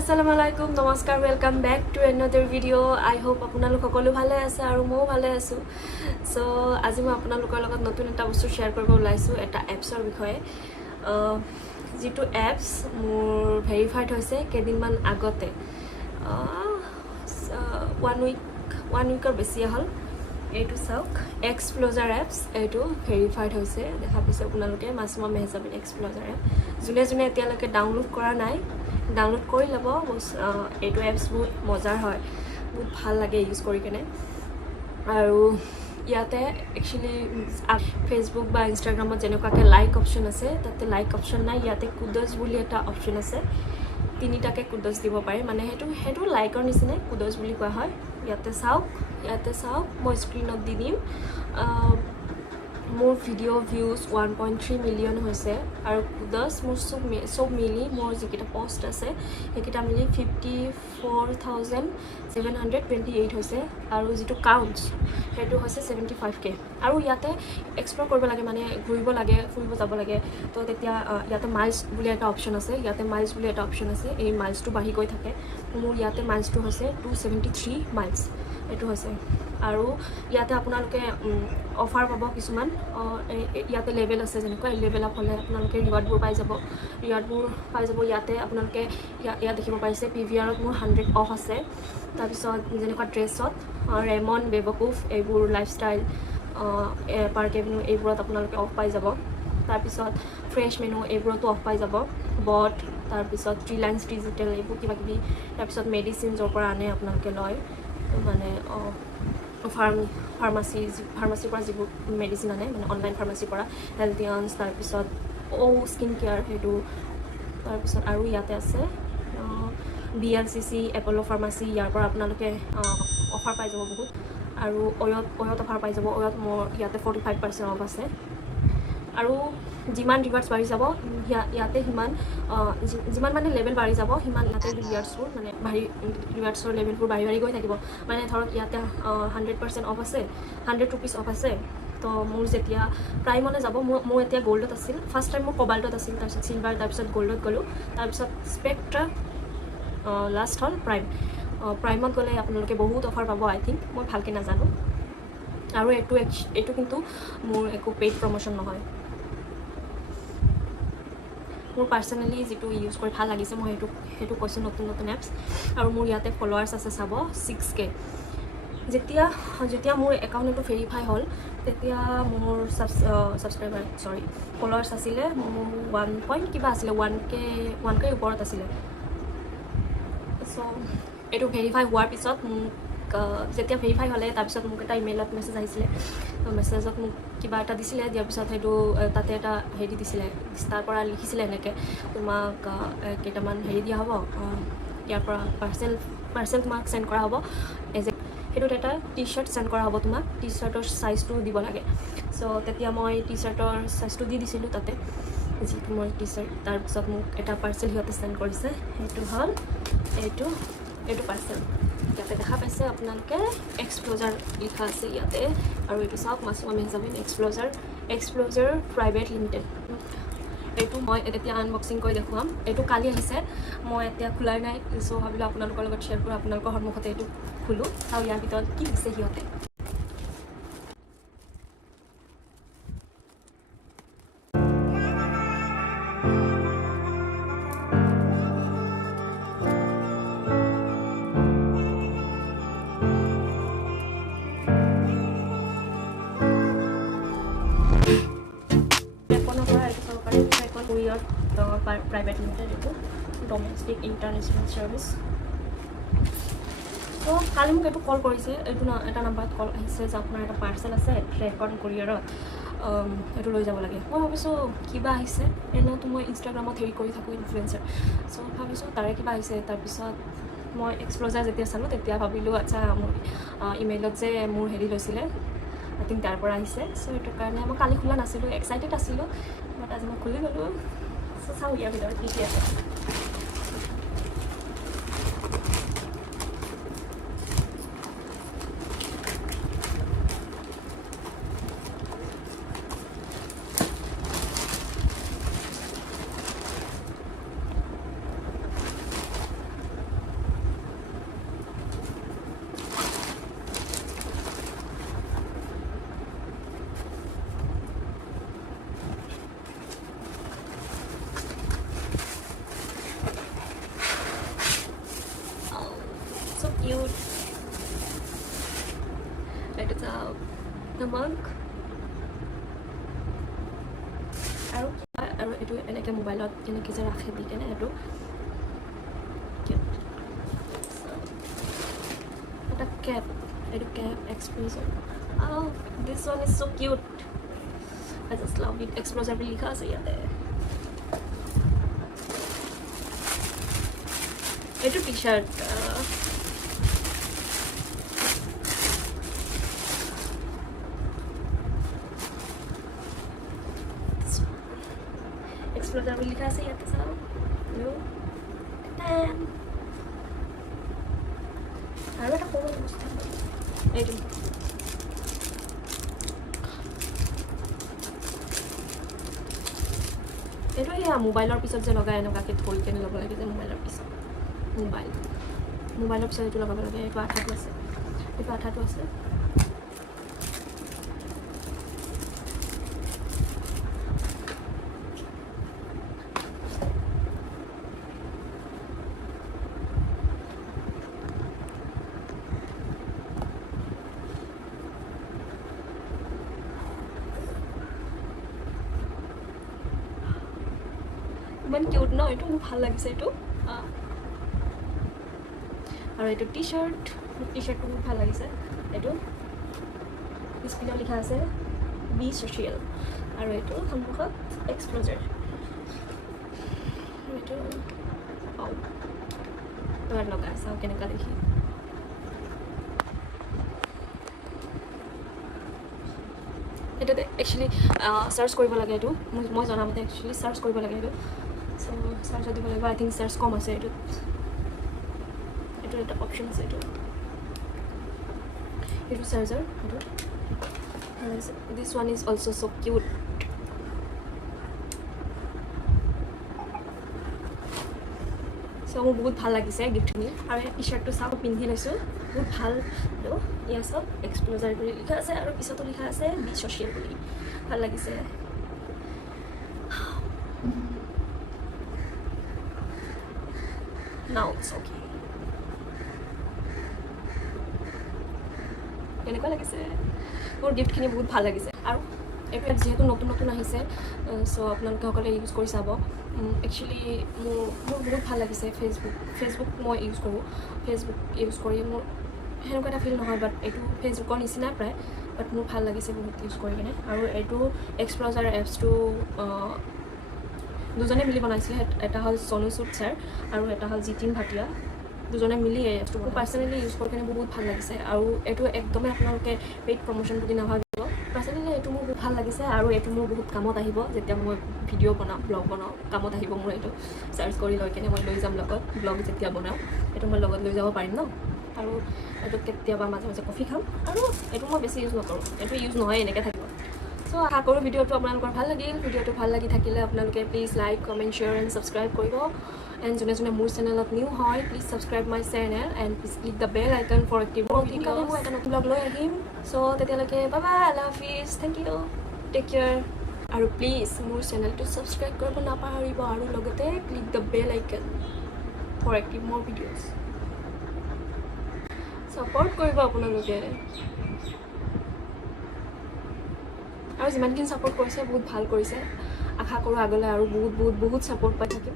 Assalamualaikum, namaskar, welcome back to another video. I hope আপোনালোক সকলো ভালে আছে আৰু মই ভালে আছো. So আজি মই আপোনালোকৰ লগত নতুন এটা বস্তু শেয়াৰ কৰিব ওলাইছো, এটা এপছৰ বিষয়ে। যেটো এপছ মোৰ ভেৰিফাইড হৈছে কেদিনমান আগতে, 1 উইকৰ বেছি হ'ল। এইটো চাওক, Explurger এপছ, এইটো ভেৰিফাইড হৈছে। দেখা পাইছে আপোনালোকে, মাছুমা মেহজাবিন Explurger এপ। যোনে যোনে এতিয়ালৈকে ডাউনলোড কৰা নাই, ডাউনলোড কৰি ল'ব। এইটো এপছ বহুত মজাৰ হয়, বহুত ভাল লাগে ইউজ কৰি কেনে। আৰু ইয়াতে একচুৱেলি ফেচবুক বা ইনষ্টাগ্ৰামত যেনেকুৱাকৈ লাইক অপশ্যন আছে, তাতে লাইক অপশ্যন নাই। ইয়াতে কুডছ বুলি এটা অপশ্যন আছে, তিনিটাকৈ কুডছ দিব পাৰে, মানে সেইটো লাইকৰ নিচিনাই কুডছ বুলি কোৱা হয়। ইয়াতে চাওক, মই স্ক্ৰীণত দি দিম। মোৰ ভিডিঅ' ভিউজ 1.3 মিলিয়ন হৈছে, আৰু কুডছ মোৰ চব মিলি মোৰ যিকেইটা পষ্ট আছে সেইকেইটা মিলি 54,728 হৈছে, আৰু যিটো কাউণ্টছ সেইটো হৈছে 75K। আৰু ইয়াতে এক্সপ্ল'ৰ কৰিব লাগে, মানে ঘূৰিব লাগে, ফুৰিব যাব লাগে। তো তেতিয়া ইয়াতে মাইলছ বুলি এটা অপশ্যন আছে, এই মাইলছটো বাঢ়ি গৈ থাকে। মোৰ ইয়াতে মাইলছটো হৈছে 273 মাইলছ, এইটো হৈছে। আৰু ইয়াতে আপোনালোকে অফাৰ পাব কিছুমান। ইয়াতে লেভেল আছে, যেনেকুৱা লেভেল আপ হ'লে আপোনালোকে ৰিৱাৰ্ডবোৰ পাই যাব। ইয়াতে আপোনালোকে ইয়াত দেখিব পাৰিছে PVRত মোৰ 100 অফ আছে। তাৰপিছত যেনেকুৱা ড্ৰেছত ৰেমন, বেবকুফ, এইবোৰ লাইফষ্টাইল, পাৰ্ক এভিনিউ, এইবোৰত আপোনালোকে অফ পাই যাব। তাৰপিছত ফ্ৰেছ মেনু, এইবোৰতো অফ পাই যাব। বট, তাৰপিছত ৰিলায়েন্স ডিজিটেল, এইবোৰ কিবাকিবি। তাৰপিছত মেডিচিন য'ৰ পৰা আনে আপোনালোকে লয়, মানে ফাৰ্মাচীৰ পৰা যিবোৰ মেডিচিন আনে, মানে অনলাইন ফাৰ্মাচীৰ পৰা, হেল্থিয়ান্স, তাৰপিছত স্কিন কেয়াৰ, সেইটো। তাৰপিছত আৰু ইয়াতে আছে BLCC, এপল' ফাৰ্মাচী, ইয়াৰ পৰা আপোনালোকে অফাৰ পাই যাব বহুত। আৰু অয়ত অফাৰ পাই যাব। অয়ত মোৰ ইয়াতে 45% অফ আছে। আৰু যিমান ৰিৱাৰ্ডছ বাঢ়ি যাব ইয়াতে যিমান মানে লেভেল বাঢ়ি যাব, সিমান ইয়াতে ৰিৱাৰ্ডছবোৰ মানে ৰিৱাৰ্ডছৰ লেভেলবোৰ বাঢ়ি গৈ থাকিব। মানে ধৰক ইয়াতে 100% অফ আছে, 100 ৰুপিজ অফ আছে। তো মোৰ যেতিয়া প্ৰাইমলৈ যাব, মোৰ এতিয়া গ'ল্ডত আছিল, ফাৰ্ষ্ট টাইম মোৰ কবাল্টত আছিল, তাৰপিছত চিলভাৰ, তাৰপিছত গ'ল্ডত গ'লোঁ, তাৰপিছত স্পেক্ট্ৰা, লাষ্ট হ'ল প্ৰাইমত গ'লে আপোনালোকে বহুত অফাৰ পাব। আই থিংক, মই ভালকৈ নাজানো। আৰু এইটো কিন্তু মোৰ একো পেইড প্ৰমোশ্যন নহয়। মোৰ পাৰ্চনেলি যিটো ইউজ কৰি ভাল লাগিছে, মই সেইটো কৈছোঁ, নতুন এপছ। আৰু মোৰ ইয়াতে ফলোৱাৰ্ছ আছে, চাব 6K। যেতিয়া মোৰ একাউণ্টটো ভেৰিফাই হ'ল, তেতিয়া মোৰ ফলোৱাৰ্ছ আছিলে মোৰ 1K ওপৰত আছিলে। চ' এইটো ভেৰিফাই হোৱাৰ পিছত যেতিয়া ভেৰিফাই হ'লে, তাৰপিছত মোক এটা ইমেইলত মেছেজ আহিছিলে। মেছেজত মোক কিবা এটা দিছিলে, দিয়াৰ পিছত সেইটো তাতে এটা হেৰি দিছিলে, তাৰ পৰা লিখিছিলে এনেকৈ, তোমাক কেইটামান হেৰি দিয়া হ'ব, ইয়াৰ পৰা পাৰ্চেল তোমাক চেণ্ড কৰা হ'ব। সেইটোত এটা টি-শ্বাৰ্ট চেণ্ড কৰা হ'ব তোমাক, টি-শ্বাৰ্টৰ চাইজটো দিব লাগে। চ' তেতিয়া মই টি-শ্বাৰ্টৰ চাইজটো দি দিছিলোঁ তাতে, যিটো মোৰ টি-শ্বাৰ্ট। তাৰপিছত মোক এটা পাৰ্চেল সিহঁতে চেণ্ড কৰিছে, সেইটো হ'ল এইটো পাৰ্চেল। ইয়াতে দেখা পাইছে আপোনালোকে Explurger লিখা আছে ইয়াতে। আৰু এইটো চাওক, Masuma Mehjabin Explurger private limited. এইটো মই এতিয়া আনবক্সিং কৰি দেখুৱাম। এইটো কালি আহিছে, মই এতিয়া খোলাই নাই। চ' ভাবিলোঁ আপোনালোকৰ লগত শ্বেয়াৰ কৰোঁ, আপোনালোকৰ সন্মুখতে এইটো খোলোঁ, চাওঁ ইয়াৰ ভিতৰত কি দিছে সিহঁতে। প্ৰাইভেট লিমিটেড, এইটো ডমেষ্টিক ইণ্টাৰনেশ্যনেল ছাৰ্ভিচ। তো কালি মোক এইটো কল কৰিছে, এটা নাম্বাৰত কল আহিছে যে আপোনাৰ এটা পাৰ্চেল আছে ট্ৰেকন কোৰিয়াৰত, এইটো লৈ যাব লাগে। মই ভাবিছোঁ কিবা আহিছে, এনেওতো মই ইনষ্টাগ্ৰামত হেৰি কৰি থাকোঁ, ইনফ্লুৱেঞ্চাৰ। চ' ভাবিছোঁ তাৰে কিবা আহিছে। তাৰপিছত মই Explurger যেতিয়া চালোঁ, তেতিয়া ভাবিলোঁ আচ্ছা, মোৰ ইমেইলত যে মোৰ হেৰি লৈছিলে, আই থিংক তাৰ পৰা আহিছে। চ' সেইটো কাৰণে মই কালি খোলা নাছিলোঁ, এক্সাইটেড আছিলোঁ, বাট আজি মই খুলি গ'লোঁ চাওঁ ইয়াৰ ভিতৰত কি কি আছে so cute. Right, it's a mug. আৰু এইটো এনেকৈ মোবাইলত এনেকৈ যে ৰাখে দি কেনে এইটো এটা কেপ এইটো cap Explurger this one is so' cute I just love it Explurger বুলি লিখা আছে ইয়াতে এইটো T shirt Explurger will lihat saya ke sana. Yo. Dan. Ada apa kau mesti? Itu. Itu ya mobile or pisau je logai na kaki thoi ke na logai lagi je mobile or pisau. Mobile or pisau itu logai lagi. Itu athat tu ase. Itu athat tu ase. ইমান cute ন এইটো মোৰ ভাল লাগিছে এইটো আৰু এইটো T চাৰ্টটো মোৰ ভাল লাগিছে এইটো পিছপিনেও লিখা আছে বি ছ'চিয়েল আৰু এইটো সন্মুখত এক্সপ্ল'জাৰ এইটো এবাৰ লগাই চাওঁ কেনেকুৱা দেখি এটাতে একচুৱেলি চাৰ্চ কৰিব লাগে এইটো মই জনামতে একচুৱেলি চাৰ্চ কৰিব লাগে এইটো চ' চাৰ্চত দিব লাগিব আই থিংক চাৰ্চ কম আছে এইটোত এইটো এটা অপশ্যন আছে এইটো চাৰ্জাৰ এইটো this one is also' so' cute so' মোৰ বহুত ভাল লাগিছে গিফ্টখিনি আৰু টি চাৰ্টটো চাওঁ পিন্ধি লৈছোঁ বহুত ভাল এইটো ইয়াৰ চব এক্সপ্ল'জাৰ বুলি লিখা আছে আৰু পিছতো লিখা আছে বি ছ'চিয়েল বুলি ভাল লাগিছে নাও ইটছ অ'কে কেনেকুৱা লাগিছে মোৰ গিফ্টখিনি বহুত ভাল লাগিছে আৰু এইটো যিহেতু নতুন আহিছে চ' আপোনালোকে সকলোৱে ইউজ কৰি চাব একচুৱেলি মোৰ বহুত ভাল লাগিছে ফেচবুক মই ইউজ কৰোঁ ফেচবুক ইউজ কৰি মোৰ সেনেকুৱা এটা ফিল নহয় বাট এইটো ফেচবুকৰ নিচিনা প্ৰায় বাট মোৰ ভাল লাগিছে বহুত ইউজ কৰি কিনে আৰু এইটো এক্সপ্ল'জাৰ এপছটো দুজনে মিলি বনাইছিলে এটা হ'ল সোনু সুদ ছাৰ আৰু এটা হ'ল জিতিন ভাটিয়া দুজনে মিলি এই এপটো পাৰ্চনেলি ইউজ কৰি কিনে বহুত ভাল লাগিছে আৰু এইটো একদমেই আপোনালোকে পেইড প্ৰমোশ্যন বুলি নাভাবিব পাৰ্চনেলি এইটো মোৰ বহুত ভাল লাগিছে আৰু এইটো মোৰ বহুত কামত আহিব যেতিয়া মই ভিডিঅ' বনাওঁ ব্লগ বনাওঁ কামত আহিব মোৰ এইটো চাৰ্চ কৰি লৈ কিনে মই লৈ যাম লগত ব্লগ যেতিয়া বনাওঁ এইটো মই লগত লৈ যাব পাৰিম ন আৰু এইটো কেতিয়াবা মাজে মাজে কফি খাম আৰু এইটো মই বেছি ইউজ নকৰোঁ এইটো ইউজ নহয় এনেকৈ থাকিব চ' আশা কৰোঁ ভিডিঅ'টো আপোনালোকৰ ভাল লাগিল ভিডিঅ'টো ভাল লাগি থাকিলে আপোনালোকে please like comment share and subscribe কৰিব এণ্ড যোনে মোৰ চেনেলত নিউ হয় please subscribe my channel and please click the bell icon for active videos মই এটা নতুন ব্লগ লৈ আহিম চ' তেতিয়ালৈকে বাই বাই আল্লাহ হাফিজ থেংক ইউ টেক কেয়াৰ আৰু প্লিজ মোৰ চেনেলটো ছাবস্ক্ৰাইব কৰিব নাপাহৰিব আৰু লগতে click the bell icon for active মোৰ ভিডিঅ'জ ছাপোৰ্ট কৰিব আপোনালোকে আৰু যিমানখিনি ছাপোৰ্ট কৰিছে বহুত ভাল কৰিছে আশা কৰোঁ আগলৈ আৰু বহুত ছাপোৰ্ট পাই থাকিম